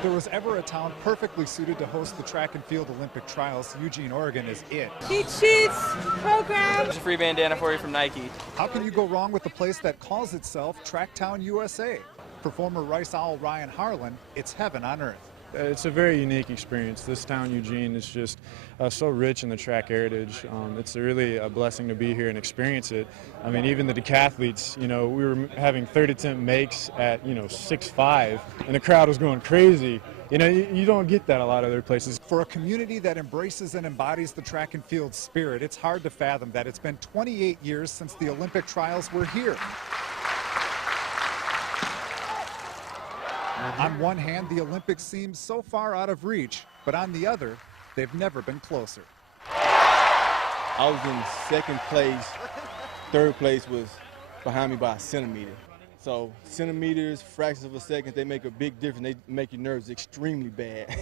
If there was ever a town perfectly suited to host the track and field Olympic trials, Eugene, Oregon is it. Cheat sheets, program. There's a free bandana for you from Nike. How can you go wrong with a place that calls itself Tracktown, USA? For former Rice Owl Ryan Harlan, it's heaven on earth. It's a very unique experience. This town, Eugene, is just so rich in the track heritage. It's really a blessing to be here and experience it. I mean, even the decathletes, we were having third attempt makes at, 6'5", and the crowd was going crazy. You don't get that a lot of other places. For a community that embraces and embodies the track and field spirit, it's hard to fathom that it's been 28 years since the Olympic trials were here. On one hand, the Olympics seem so far out of reach, but on the other, they've never been closer. I was in second place. Third place was behind me by a centimeter. So centimeters, fractions of a second, they make a big difference. They make your nerves extremely bad.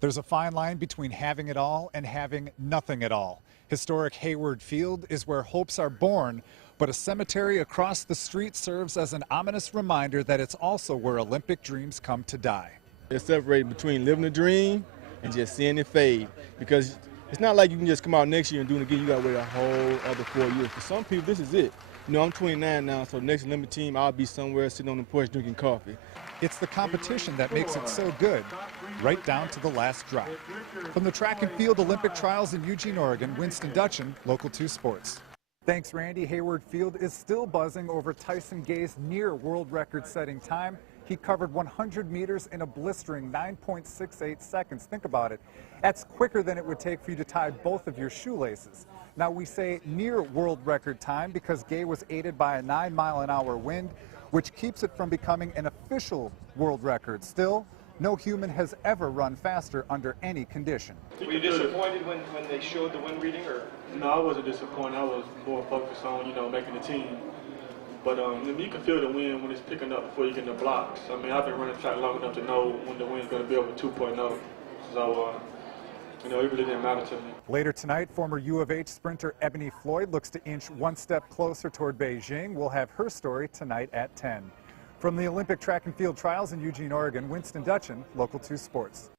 There's a fine line between having it all and having nothing at all. Historic Hayward Field is where hopes are born, but a cemetery across the street serves as an ominous reminder that it's also where Olympic dreams come to die. It's separated between living a dream and just seeing it fade, because it's not like you can just come out next year and do it again. You got to wait a whole other 4 years. For some people, this is it. I'm 29 now, so next Olympic team, I'll be somewhere sitting on the porch drinking coffee. It's the competition that makes it so good, right down to the last drop. From the track and field Olympic trials in Eugene, Oregon, Winston Dutchin, Local 2 Sports. Thanks, Randy. Hayward Field is still buzzing over Tyson Gay's near world record-setting time. He covered 100 meters in a blistering 9.68 seconds. Think about it. That's quicker than it would take for you to tie both of your shoelaces. Now, we say near world record time because Gay was aided by a 9-mile-an-hour wind, which keeps it from becoming an official world record. Still, no human has ever run faster under any condition. Were you disappointed when they showed the wind reading? Or? No, I wasn't disappointed. I was more focused on, making the team. But you can feel the wind when it's picking up before you get in the blocks. I mean, I've been running track long enough to know when the wind's going to be over 2.0. So, it really didn't matter to me. Later tonight, former U of H sprinter Ebony Floyd looks to inch one step closer toward Beijing. We'll have her story tonight at 10. From the Olympic track and field trials in Eugene, Oregon, Winston Dutchin, Local 2 Sports.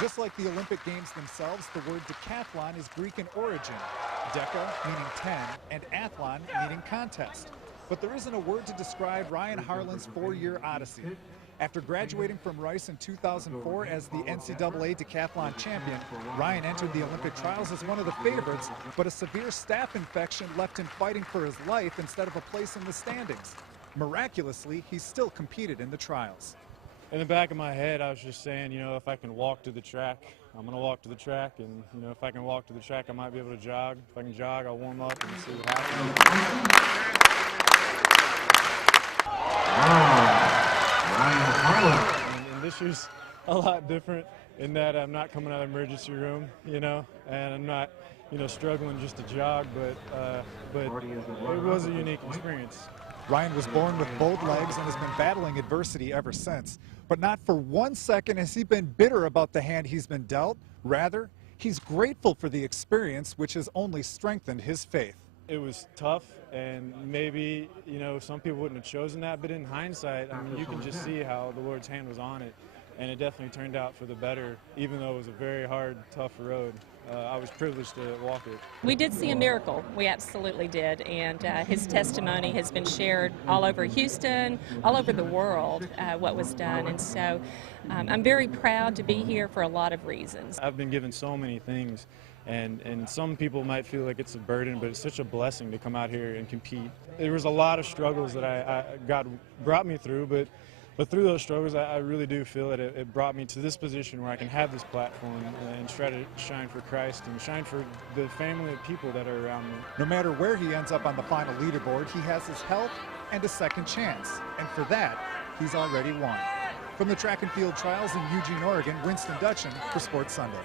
Just like the Olympic Games themselves, the word decathlon is Greek in origin. Deca meaning 10 and athlon meaning contest. But there isn't a word to describe Ryan Harlan's 4-year odyssey. After graduating from Rice in 2004 as the NCAA decathlon champion, Ryan entered the Olympic trials as one of the favorites, but a severe staph infection left him fighting for his life instead of a place in the standings. Miraculously, he still competed in the trials. In the back of my head, I was just saying, if I can walk to the track, I'm going to walk to the track, and, if I can walk to the track, I might be able to jog. If I can jog, I'll warm up and see what happens. And this year's a lot different in that I'm not coming out of the emergency room, and I'm not, struggling just to jog, but it was a unique experience. Ryan was born with bowed legs and has been battling adversity ever since. But not for 1 second has he been bitter about the hand he's been dealt. Rather, he's grateful for the experience, which has only strengthened his faith. It was tough, and maybe, some people wouldn't have chosen that, but in hindsight, you can just see how the Lord's hand was on it, and it definitely turned out for the better, even though it was a very hard, tough road. I was privileged to walk it. We did see a miracle. We absolutely did, and his testimony has been shared all over Houston, all over the world, what was done, and so I'm very proud to be here for a lot of reasons. I've been given so many things, and some people might feel like it's a burden, but it's such a blessing to come out here and compete. There was a lot of struggles that God brought me through, but through those struggles, I really do feel that it brought me to this position where I can have this platform and try to shine for Christ and shine for the family of people that are around me. No matter where he ends up on the final leaderboard, he has his health and a second chance. And for that, he's already won. From the track and field trials in Eugene, Oregon, Winston Dutchin for Sports Sunday.